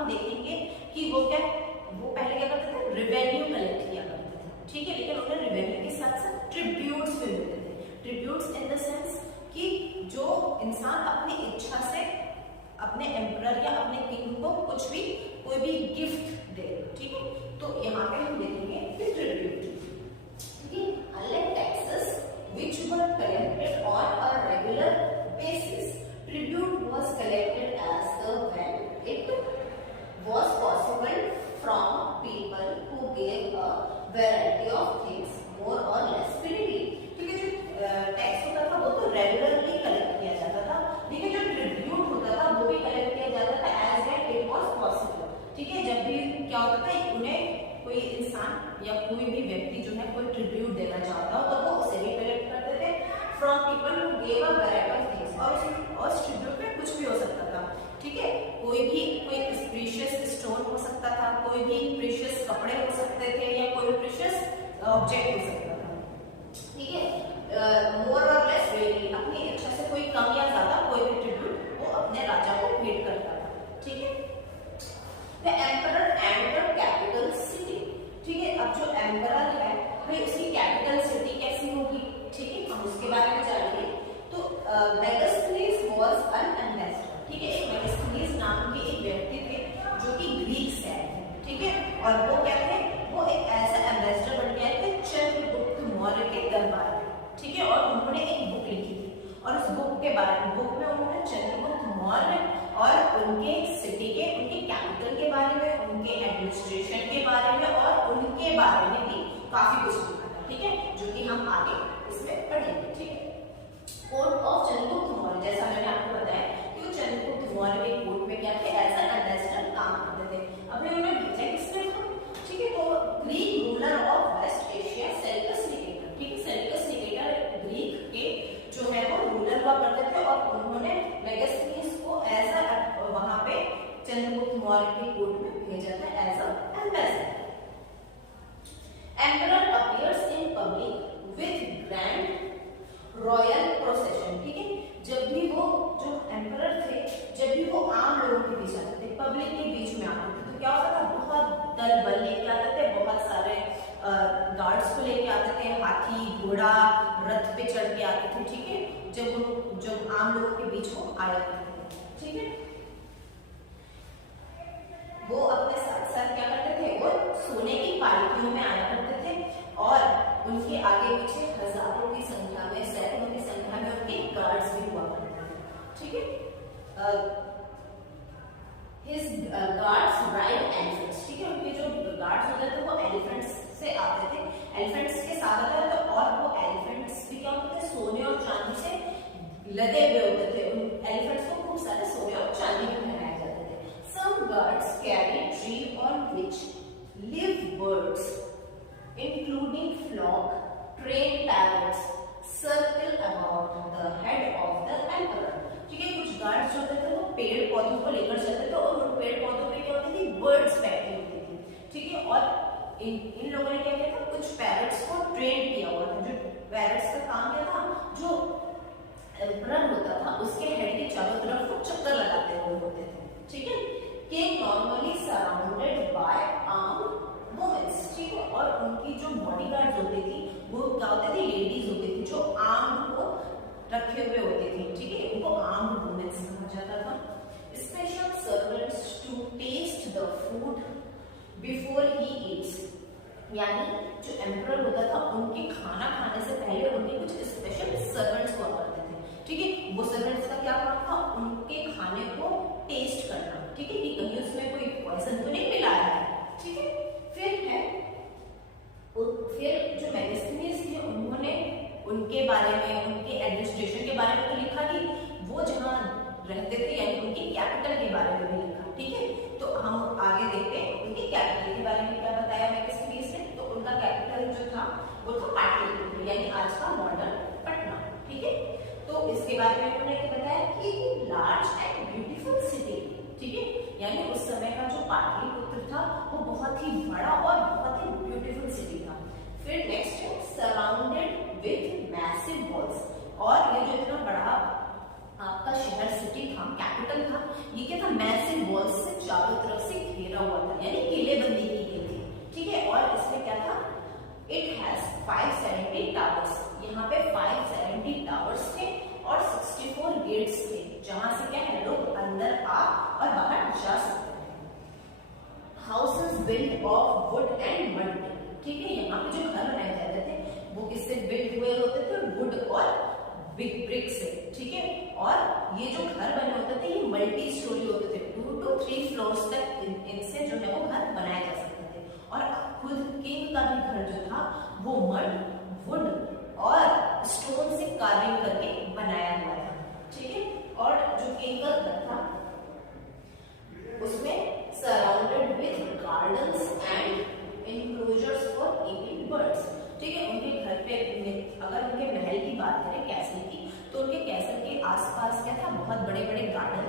हम देखेंगे कि वो पहले क्या करते थे, रेवेन्यू कलेक्ट किया करते थे, ठीक है, लेकिन उन्हें रेवेन्यू के साथ साथ ट्रिब्यूट्स भी मिलते थे। ट्रिब्यूट्स इन द सेंस कि जो इंसान अपनी इच्छा से अपने एम्परर या अपने किंग को कुछ भी, कोई भी गिफ्ट दे, ठीक है, तो यहाँ पे हम देखेंगे tribute. Unlike taxes which were collected on a regular basis, tribute was collected when it was possible from people who gave a variety of things more or less freely. ठीक है, जो टैक्स होता था वो तो रेगुलरली कलेक्ट किया जाता था, लेकिन जो ट्रिब्यूट होता था वो भी कलेक्ट किया जाता था as and it was possible. ठीक है, जब भी क्या होता था, उन्हें कोई इंसान या कोई भी व्यक्ति जो है कोई ट्रिब्यूट देना चाहता हो तो वो उसे भी कलेक्ट करते थे from people who gave a variety of things, और उस ट्रिब्यूट में कुछ भी हो सकता था। ठीक है, कोई प्रीशियस स्टोन हो सकता था, कोई भी प्रीशियस कपड़े हो सकते थे, या कोई प्रीशियस ऑब्जेक्ट हो सकता था। ठीक है, मोर और लेस वेरी, अपनी इच्छा से कोई कम या ज्यादा कोई भी ट्रिब्यूट वो अपने राजा को भेंट करता था। ठीक है, The emperor and the capital city. ठीक है, अब जो एम्परर है भाई उसकी कैपिटल सिटी कैसी होगी, ठीक है, हम उसके बारे में जानेंगे। तो मेगास्थनीज वाज एन एम्बेसडर। ठीक है, एक मेगास्थनीज नाम के एक व्यक्ति थे जो कि ग्रीक से आए थे। ठीक है, और वो क्या थे, वो एक ऐसा एम्बेसडर बन गए थे चंद्रगुप्त मौर्य के दरबार में। ठीक है, और उन्होंने एक बुक लिखी थी, और उस बुक में उन्होंने चंद्रगुप्त मौर्य और उनके सिटी के, उनके कैपिटल के बारे में, उनके एडमिनिस्ट्रेशन के बारे में और उनके बारे में भी काफी कुछ लिखा था। ठीक है, जो कि हम आगे इसमें पढ़ेंगे। ठीक है, कोर्ट ऑफ चंद्रगुप्त मौर्य, जैसा मैंने आपको बताया कि वो चंद्रगुप्त मौर्य के कोर्ट में क्या थे, एज एन एम्बेसडर काम करते थे। अभी उन्होंने भेजा किसने था, ठीक है, तो Greek ruler of West Asia Seleucus Nicator. ठीक है, सेल्यूकस निकेटर ग्रीक के जो है वो रूलर हुआ करते थे, और उन्होंने मेगास्थनीज को एज अ वहां पे चंद्रगुप्त मौर्य के कोर्ट में भेजा था as a ambassador. Emperor appears in public with grand royal procession. ठीक है, जब भी वो जो एम्परर थे, जब भी वो आम लोगों के बीच आते थे, पब्लिक के बीच में आते थे, तो क्या होता था, बहुत दल बल लेके आते थे, बहुत सारे गार्ड्स को लेके आते थे, हाथी घोड़ा रथ पे चढ़ के आते थे। ठीक है, जब आम लोगों के बीच वो आया करते थे। ठीक है, वो अपने साथ साथ क्या करते थे, वो सोने की पालकियों में आया करते थे, और उनके आगे पीछे हजारों की संख्या में, सैकड़ों की संख्या में उनके गार्ड्स भी हुआ करते थे। ठीक है, his guards ride elephants। ठीक है, उनके जो गार्ड्स होते थे वो एलिफेंट्स से आते थे, एलिफेंट्स के साथ आते थे, और वो एलिफेंट्स भी क्या होते थे, सोने और चांदी से लदे हुए होते थे। उन एलिफेंट्स को खूब सारे सोने और चांदी में पहनाए जाते थे। Some guards carry tree on which live birds, including flock, trained parrots, circle about the head of the emperor। ठीक है, कुछ गार्ड्स जो होते थे वो पेड़ पौधों को लेकर चलते थे, और उन पेड़ पौधों पे क्या होती थी, बर्ड्स बैठी होती थी। ठीक है, और इन लोगों ने क्या किया था, कुछ पैरट्स को ट्रेन किया हुआ था। जो पैरट्स का काम क्या था, जो एम्परर होता था उसके हेड के चारों तरफ वो चक्कर लगाते हुए होते थे। ठीक है, king normally surrounded by armed women। ठीक है, और उनकी जो बॉडीगार्ड्स होती थी वो क्या होते थे, लेडीज होती थी जो आर्म्ड को रखे हुए होते थे। ठीक है, उनको आर्म्ड वुमेन कहा जाता था। Special servants to test the food before he eats, यानी जो एम्परर होता था उनके खाना खाने से पहले उनके कुछ स्पेशल सर्वेंट्स हुआ करते थे। ठीक है, वो सर्वेंट्स का क्या काम था, उनके खाने को टेस्ट करना। ठीक है, कि कहीं उसमें कोई पॉइजन तो नहीं मिलाया है। ठीक है, फिर जो मेगास्थनीज थे उन्होंने उनके बारे में, उनके एडमिनिस्ट्रेशन के बारे में तो लिखा ही, वो जहाँ रहते थे यानी उनकी कैपिटल के बारे में भी लिखा। ठीक है, तो हम आगे देखते हैं उनकी कैपिटल के बारे में क्या बताया मेगास्थनीज ने। तो उनका कैपिटल जो था वो था पाटलिपुत्र, यानी आज का मॉडर्न पटना। ठीक है, तो इसके बारे में उन्होंने क्या बताया कि लार्ज एंड ब्यूटीफुल सिटी। ठीक है, यानी उस समय का जो पाटलिपुत्र था वो बहुत ही बड़ा और बहुत ही ब्यूटीफुल सिटी था। फिर नेक्स्ट है सराउंडेड विद मैसिव वॉल्स, और ये जो इतना बड़ा आपका शहर सिटी था, कैपिटल था, ये क्या था, मैसिव वॉल्स से चारों तरफ से घेरा हुआ था, यानी किलेबंदी की गई थी, ठीक है। और इसमें क्या था, इट हैज 570 टावर्स, यहाँ पे 570 टावर्स थे और 64 गेट्स थे, जहां से क्या है लोग अंदर आ और बाहर जा सकते थे। Houses built of would and mud, ठीक है। यहाँ पे जो घर बनाए जाते थे वो किससे बिल्ड हुए होते थे, वुड और बिग ब्रिक से, ठीक है। और ये जो घर बने होते थे ये मल्टी स्टोरी होते थे, 2 to 3 फ्लोर्स तक इनसे जो है वो घर बनाए जा सकते थे। और खुद किंग का भी घर जो था वो मड, वुड और स्टोन से कार्विंग करके बनाया हुआ था, ठीक है। और जो किंग का घर था उसमें surrounded with gardens and enclosures for keeping birds, ठीक है। उनके घर पे अगर उनके महल की बात करें कैसल की, तो उनके कैसल के आसपास क्या था, बहुत बड़े बड़े गार्डन